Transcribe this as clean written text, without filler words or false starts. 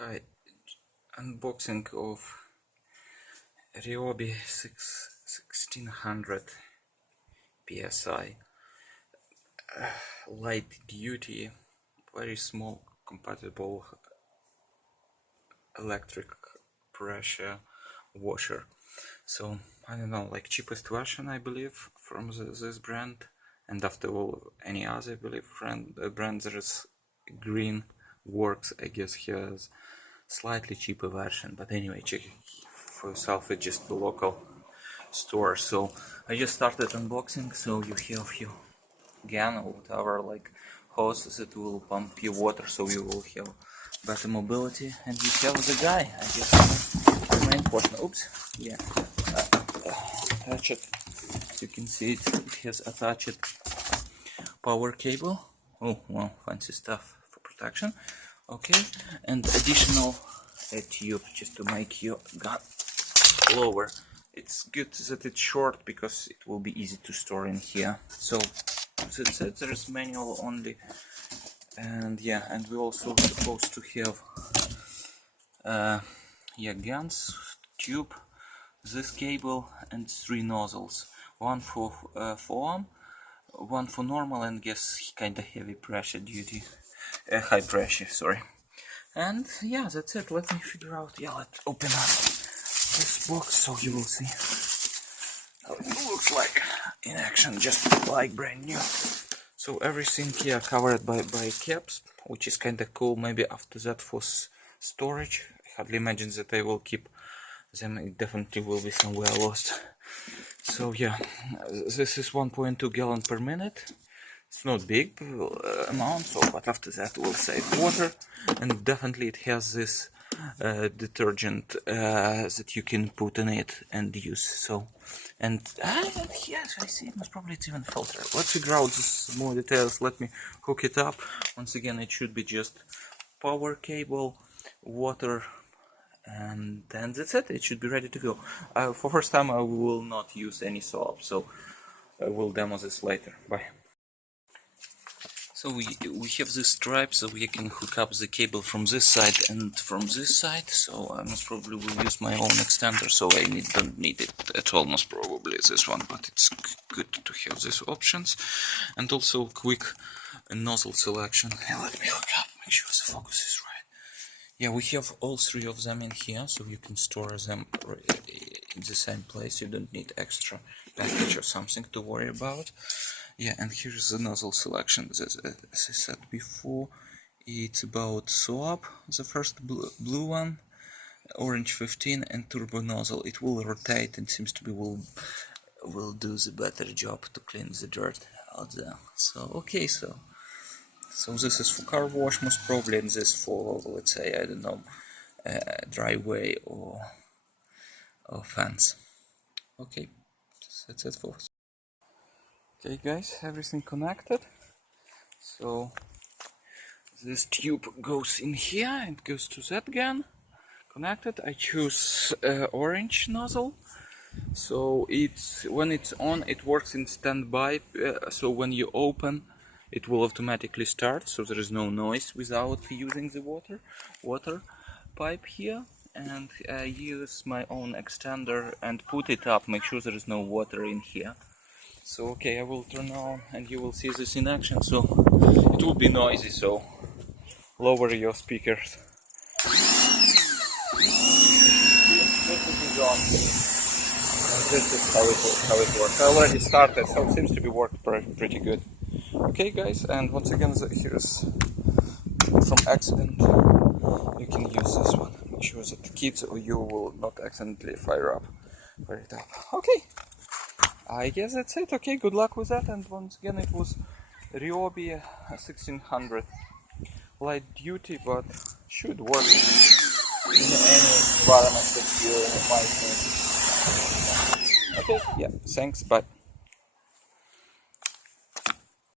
Hi, unboxing of Ryobi 1600 PSI light duty, very small, compatible electric pressure washer. So I don't know, like cheapest version I believe from this brand, and after all any other I believe brand there is green works. I guess here's slightly cheaper version, but anyway, check it for yourself. It's just the local store. So I just started unboxing. So you have your gun or whatever, like hose that will pump your water, so you will have better mobility, and you have the guy. I guess the main portion. Oops, yeah, attach it. As you can see, it has attached power cable. Oh wow, fancy stuff for protection. Okay, and additional tube just to make your gun lower. It's good that it's short because it will be easy to store in here. So that's it. There is manual only, and yeah, and we also supposed to have guns, tube, this cable, and 3 nozzles. One for forearm, one for normal, and guess kinda heavy pressure duty, high pressure, sorry. And yeah, that's it. Let me figure out. Yeah, let's open up this box so you will see how it looks like in action, just like brand new. So everything here covered by caps, which is kind of cool. Maybe after that for storage. I hardly imagine that I will keep them. It definitely will be somewhere lost. So yeah, this is 1.2 gallon per minute. It's not big amount, so but after that we'll save water, and definitely it has this detergent that you can put in it and use. So, and yes, I see. Most probably it's even filter. Let's figure out this more details. Let me hook it up. Once again, it should be just power cable, water, and then that's it. It should be ready to go. For first time, I will not use any soap, so I will demo this later. Bye. So we have this stripe, so we can hook up the cable from this side and from this side. So I most probably will use my own extender, so I don't need it at all, most probably this one, but it's good to have these options. And also quick nozzle selection. Let me hook up, make sure the focus is right. Yeah, we have all 3 of them in here, so you can store them in the same place. You don't need extra package or something to worry about. Yeah, and here's the nozzle selection. As I said before, it's about soap, the first blue one, orange 15, and turbo nozzle. It will rotate and seems to be will do the better job to clean the dirt out there. So okay, so this is for car wash most probably, and this for, let's say, I don't know, driveway or fence. Okay, that's it for us. Okay guys, everything connected. So this tube goes in here and goes to that gun. Connected. I choose orange nozzle. So when it's on, it works in standby. So when you open, it will automatically start. So there is no noise without using the water pipe here. And I use my own extender and put it up. Make sure there is no water in here. So okay, I will turn on and you will see this in action. So it will be noisy, so lower your speakers. This is on. And this is how it works. I already started, so it seems to be working pretty good. Okay guys, and once again, here's from accident. You can use this one. Make sure that the kids or you will not accidentally fire it up. Okay. I guess that's it. Okay, good luck with that. And once again, it was Ryobi 1600 light duty, but should work in any environment that you might need. Okay, yeah, thanks, bye.